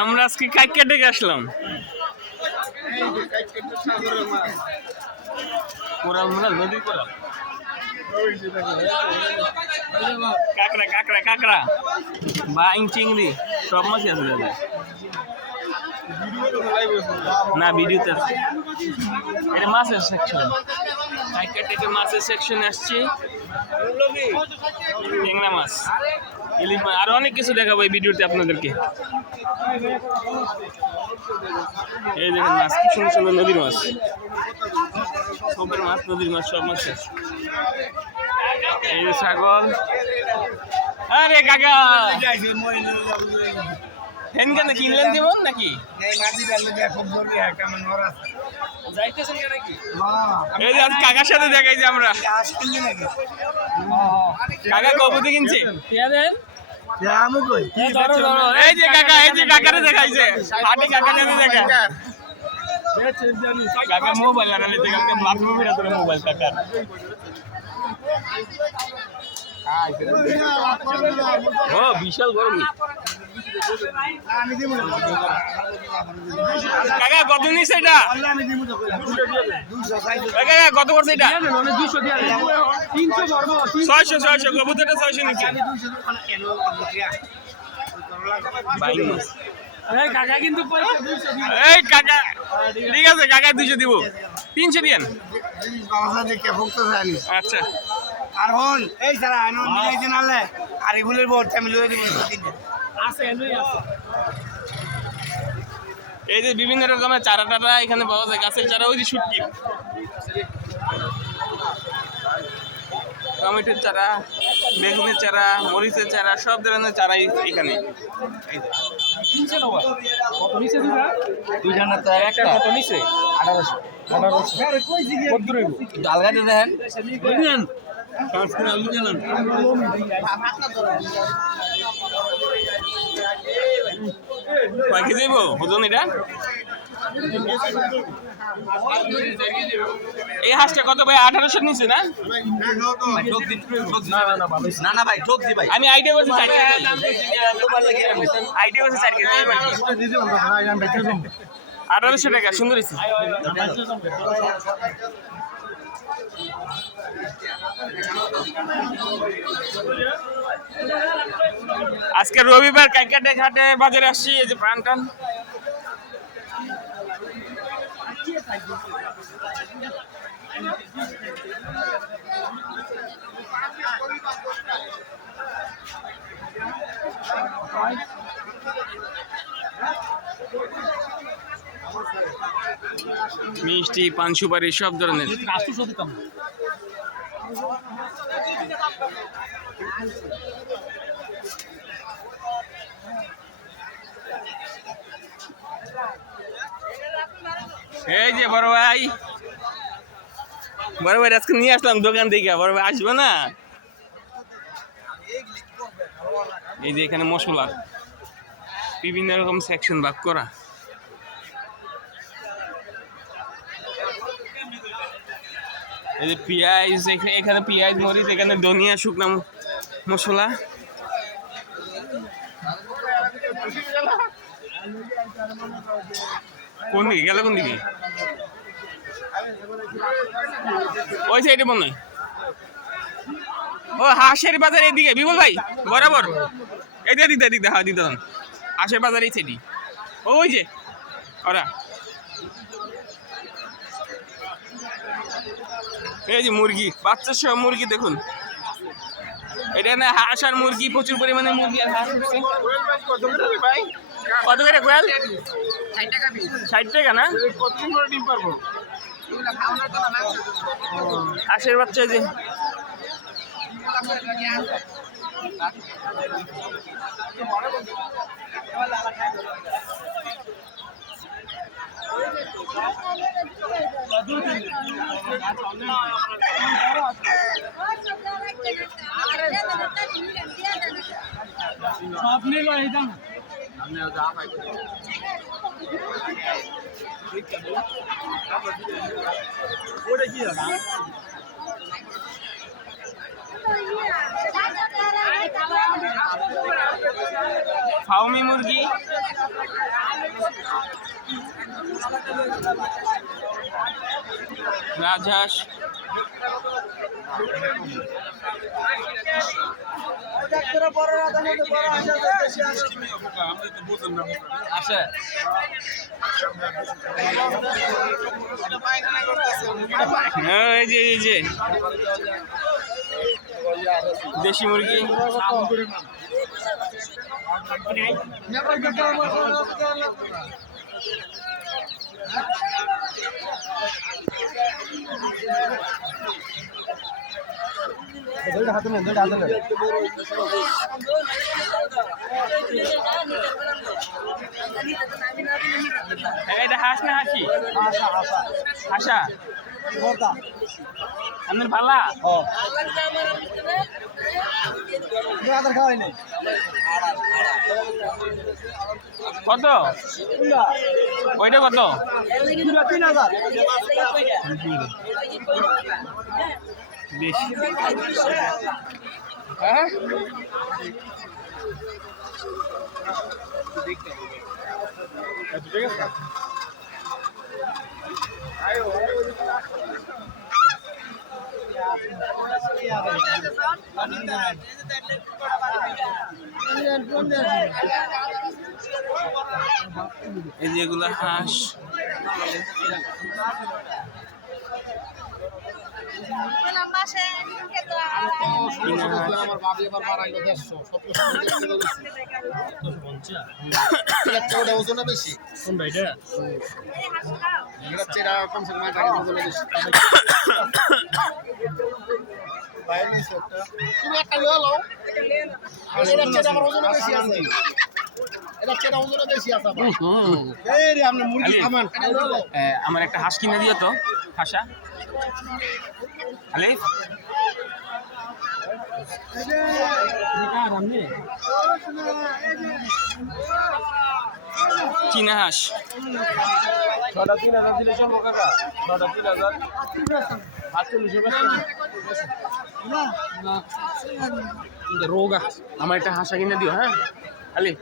আমরা আজকে কাইকা ডেকে আসলাম। কোরাল মোরাল নদীর কোরাল, কাঁকড়া কাঁকড়া কাঁকড়া, বাইং চিংড়ি সব মাছই আছে দাদা। না ভিডিওতে আছে, এটা মাছের সেকশন। কাইকা থেকে মাছের সেকশনে আসছি। ট্যাংরা মাছ, ইলিশ মাছ, আরো অনেক কিছু দেখাবো এই ভিডিওতে আপনাদেরকে। এই দেখেন মাছ, কি সুন্দর সুন্দর নদীর মাছ, সবের মাছ, নদীর মাছ, সব মাছ আছে। এই যে ছাগল। আরে কাকা ফ্যান কেন কিনলেন জীবন নাকি? এই যে কাকার সাথে দেখাইছি আমরা। কাকা কবুতর কিনছে। এই যে কাকা, এই যে কাকারে দেখাইছে হাটে, কাকারে দেখা। কাকা মোবাইল আনালে মোবাইল কাকার। ও বিশাল গরম। কাকা কত নিচ্ছে এটা? কাকা কত করছে এটা? 600 600 কবুতরটা 600 নিচ্ছে। এই কাকা কিন্তু এই কাকা ঠিক আছে, কাকা 200 দিব, 300 দিয়েন। আচ্ছা আর হন এই সারা আনো মিলাইতে নালে আর এগুলোর বড় আমি লয়ে দিব আছে এনই আছে। এই যে বিভিন্ন রকমের চারা টারা এখানে পাওয়া যায়, গাছের চারা, ওই যে শুটকি, টমেটোর চারা, বেগুনের চারা, মরিচের চারা, সব ধরনের চারাই এখানে। কয়েক কেজি ওজন এটা? এই হাঁসটা কত ভাই? 1800 নিচে না? না না ভাই ঠক দি ভাই, আমি আইডিয়া করছি 4 কেজি, আইডিয়া করছি 4 কেজি। 1800 টাকা, সুন্দর হয়েছে। আজকে রবিবার কাইকাটে ঘাটে বাজারে আসছি। এই যে প্রাণ টান, মিষ্টি, পান সুপারি, সব ধরনের। এই যে বড় ভাই, বড় ভাই আজকে নিয়ে আসলাম দোকান থেকে। বড় ভাই আসবে না? এই যে এখানে মশলা বিভিন্ন রকম সেকশন ভাগ করা। এই যে পেঁয়াজ, এখানে পেঁয়াজ, মরিচ, এখানে ধনিয়া, শুকনো মশলা। কোন দিকে গেল? কোন দিকে? ওই সাইডে মনে হয়। ও হাঁসের বাজার এদিকে বিমল ভাই, বরাবর এদিকে দিতে দিতে, হ্যাঁ দিতে হাঁসের বাজার এই সাইডই। ওই যে ওরা, এই যে মুরগি, বাচ্চা সহ মুরগি দেখুন। এটা না হাঁস আর মুরগি, প্রচুর পরিমাণে মুরগি আর হাঁস। কত করে কোয়াল? 60 টাকা না? কতদিন করে ডিম পারবো? হাঁসের বাচ্চা যে সব নিল এই দাম। ওটা কি হবে? ফাউমি মুরগি, রাজহাঁস, আসে এই যে দেশি মুরগি, এটা হাঁস না হাসি? হাসা আপনার পালা? কত ওইটা কত? বেশি হ্যাঁ ঠিক আছে। এই যেগুলো হাঁস, ওজনে বেশি কোনটা এটা? এটা কমসে কম 8 ওজনে বেশি। তুমি একটা লয়ে লও। এটা চেয়ে আমার ওজনে বেশি আছে। এটা চেয়ে ওজনে বেশি আছে আমার। এই রে আপনি মুরগি খামান। আমার একটা হাঁস কিনে দিও তো, হাঁসা আলে চীনা হাঁস। 3,000 দিলে সম্ভব কাকা? 3,000 রোগা আমার একটা হাঁসা কিনে দিও। হ্যাঁ আলে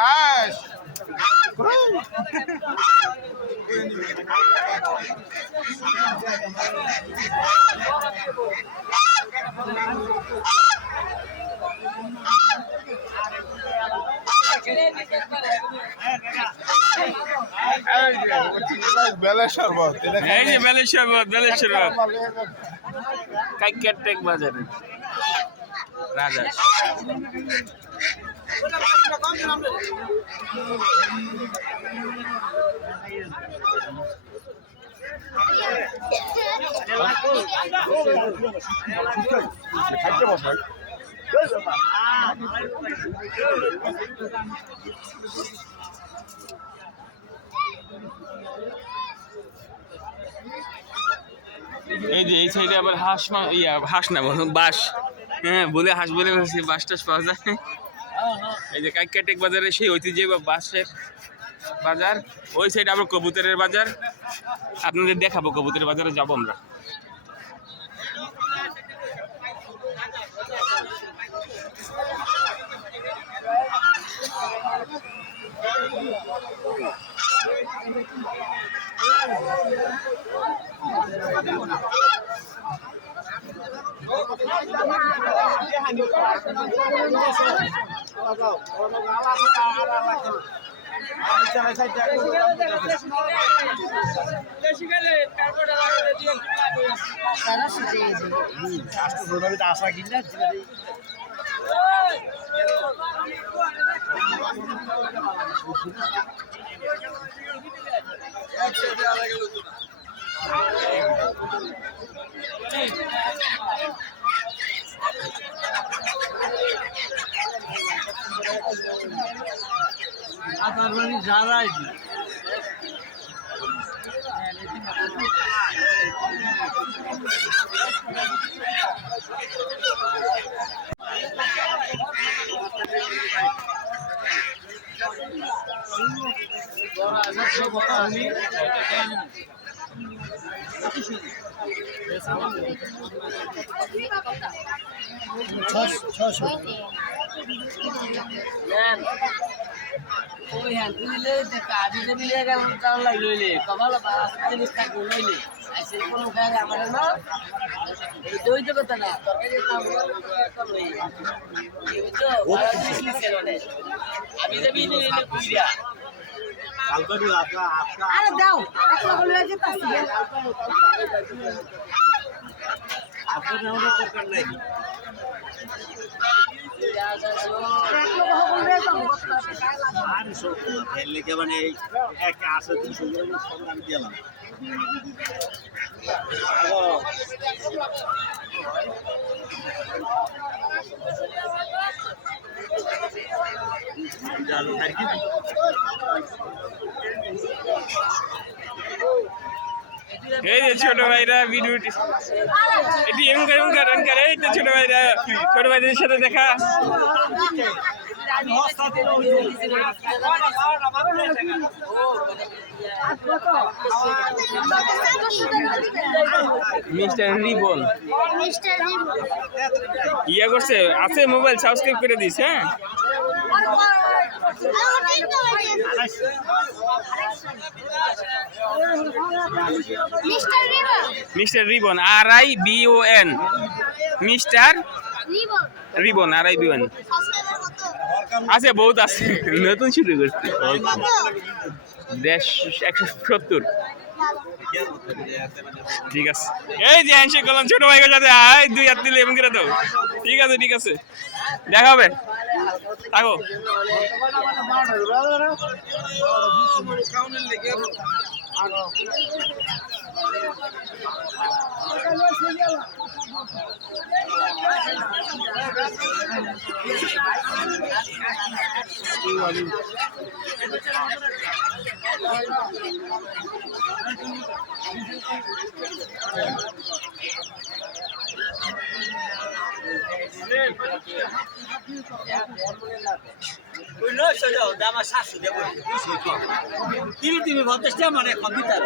হাঁস বেলের শরবত। এই যে বেলের শরবত, বেলের শরবত কাইকেটেক বাজারে রাজা। এই যে এই সাইডে আবার হাঁস হাঁস না বলো বাঁশ। হ্যাঁ বলে হাঁস বলে বাঁশ টাস পাওয়া যায়। এই যে কাইকেটেক বাজারে সেই ঐতিহ্য বাঁশের বাজার। ওই সাইডে আবার কবুতরের বাজার, আপনাদের দেখাবো কবুতরের বাজারে যাবো আমরা। আশা কিনা আপনার মানে যারাই ওই হ্যাঁ তুইলে কাজে যে মিলে গেল তার লাই লইলে কমাল জিনিস থাকবে লইলে আইসে কোন খায় আমার না এই দই তো কথা না তরকারি কাম করবে এই তো বেশি সেলনে আমি যে বিনে নিলে কুইরা কালকে আপনা আরে দাও একলা বলে যে পাচ্ছি আপনার নাম দরকার নাই মানে এক আসে 200 আমি দিলাম এই যে ছোট ভাইরা ভিডিওটি এটি এমন করে এই তো ছোট ভাইদের সাথে দেখা মিস্টার রিবন ইয়া করছে আছে মোবাইল সাবস্ক্রাইব করে দিস হ্যাঁ mister ribbon RIBON mister ribbon RIBON আছে বহুত আছে নতুন শুরু করছে 170 ঠিক আছে এই যে হ্যান্ডশেক করলাম ছোট ভাইয়ের সাথে আয় 2 হাত দিলে এমন করে দাও ঠিক আছে দেখা হবে থাকো তুমি ভদ্রষ্টা মানে কম্পিউটার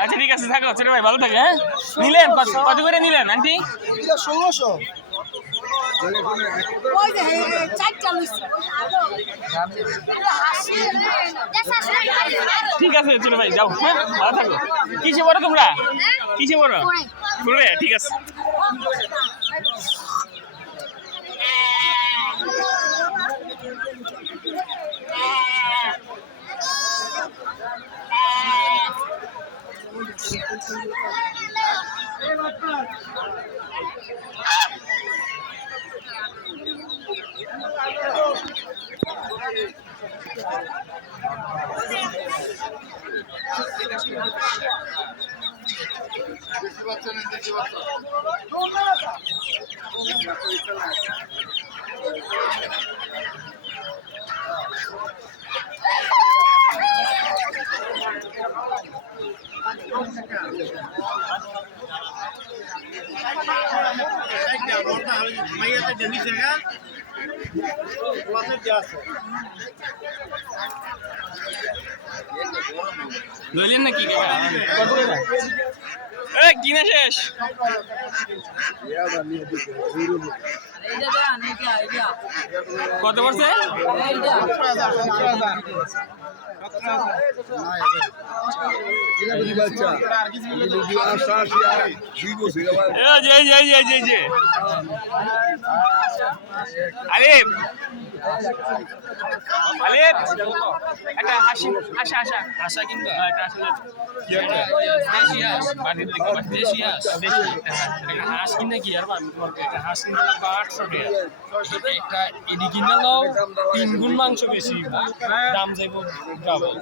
আচ্ছা ঠিক আছে থাকো ছোট ভাই ভালো থাকে হ্যাঁ নিলেন কত করে নিলেন আন্টি 1600 ঠিক আছে ছোট ভাই যাও হ্যাঁ ভালো থাকো কিসে বড় তোমরা কিসে বড় ঘুরবে ঠিক আছে আছে লইলেন নাকি কাকা কত টাকা এই কিনা শেষ কত পড়ছে আলিফ আলিফ একটা হাসি আশা আশা আশা কিনবা একটা আসলে দেশি হাঁস বাড়ির দিকে দেশি হাঁস হাঁস কিনে কি আর একটা হাঁস কিনতে 800 টাকা একটা এডি কিনে নাও 3 গুণ মাংস বেশি দাম যাইবো ডাবল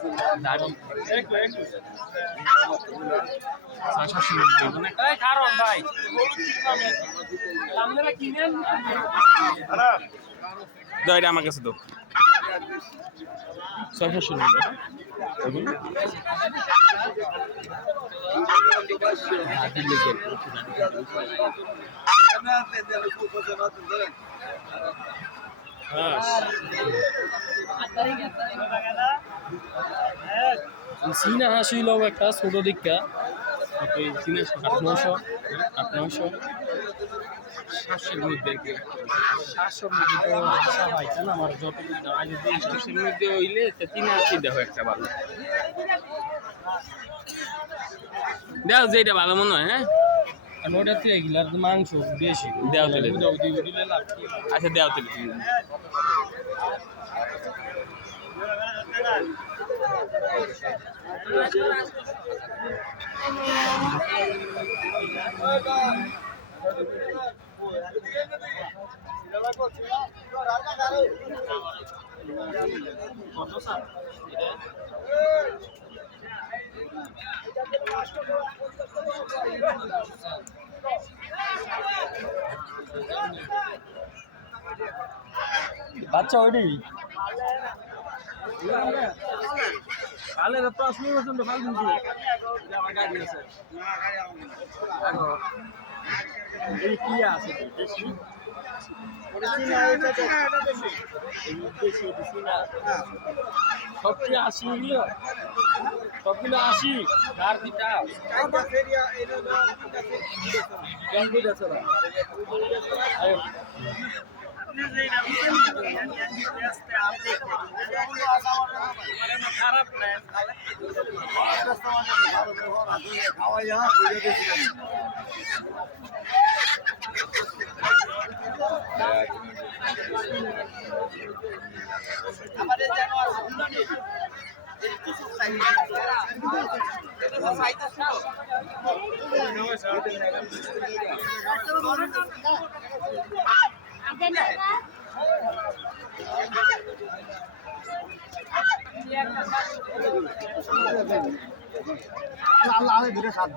দাম কারণ ভাই আপনারা কিনেন দাও এটা আমার কাছে তো 600 চীনা হাঁস হইল একটা ছোট দীক্ষা 800 700 মধ্যে 700 মধ্যে আশা পাইছেন আমার যতটুকু দাঁড়াই যদি 800 মধ্যে হইলে 380 দেখো একটা ভালো দাও যেটা ভালো মনে হয় হ্যাঁ আর ওটা থেকে গিলার মাংস বেশি দাও দিলে দিলে লাভ আচ্ছা দাও দিলে বাচ্চা ওইটাই কালে প্রশ্ন পর্যন্ত ভাল কিন্তু আমার গাড়ি আছে এই কি আছে দেশি সবচেয়ে 80 গিলো সবগুলো 80 আর দিটা খারাপ আল্লাহ আগে ঘুরে সাথ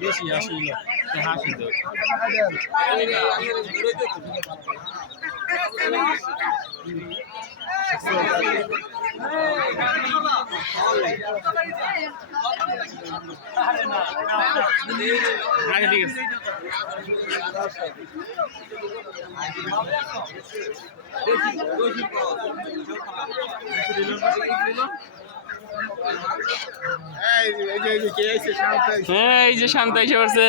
দেশি আসলে হাসি দেয় আগে ঠিক আছে এই যে শান্ত এসে পড়ছে।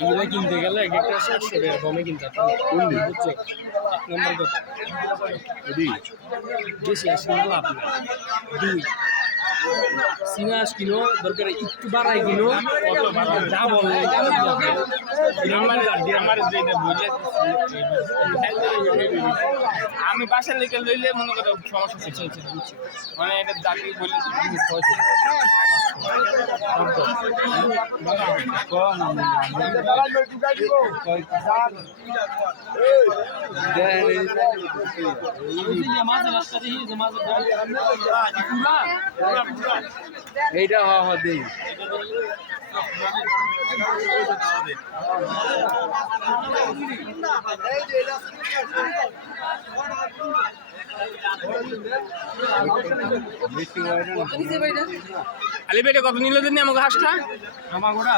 এগুলো কিনতে গেলে এক একটা 700 টাকা কমে কিনতে বুঝছো? 1 নম্বর কথা বেশি আসলে লাভ নাই। 2 সিনাস কিনো দরকার একটু বাড়াই কিনো যা বলে আমি বাসার লেগে লইলে মনে করো সমস্যা হচ্ছে, মানে এটা দাবি বললে এইটা হওয়া দিই আলি পেটে কত নিল দিন আমাকে হাঁসটা? আমার গোড়া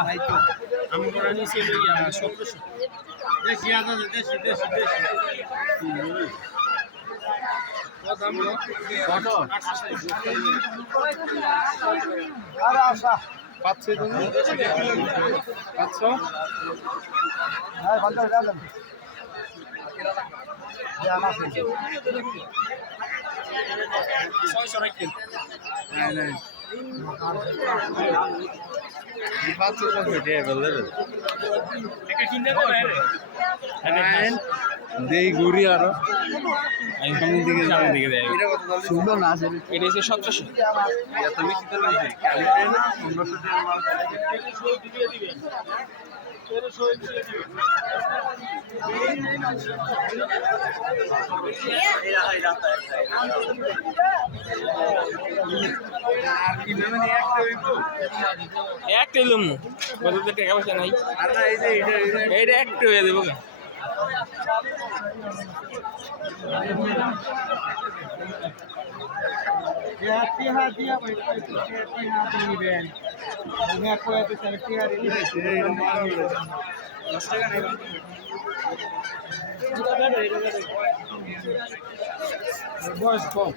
নিচে 1700 দেশি আছে দেশি কত আরে আশা পাচ্ছে তুমি 500 হ্যাঁ বন্ধ করে দাও জানা আছে 600 রাখেন নাই এই পাচ্ছে তো হেটে বললে এটা কিনতে দেবে দেই ঘুরি আরো সামনের দিকে দেয়। এটা কত দাম সুন্দর না আসলে এটা হচ্ছে 1700। এত বেশি তো লাগছে কালিতে না 1500 টাকা মাল আর কি মানে একটা হইবো একটা এলুম কত টাকা পয়সা নাই, আর না এই যে এইটা একটু হয়ে দেবো। টিহা দিয়া ভাই টিহা দিবেন উনি কইতে চাই টিহা দিবেন 10 টাকা নেই বয়স কম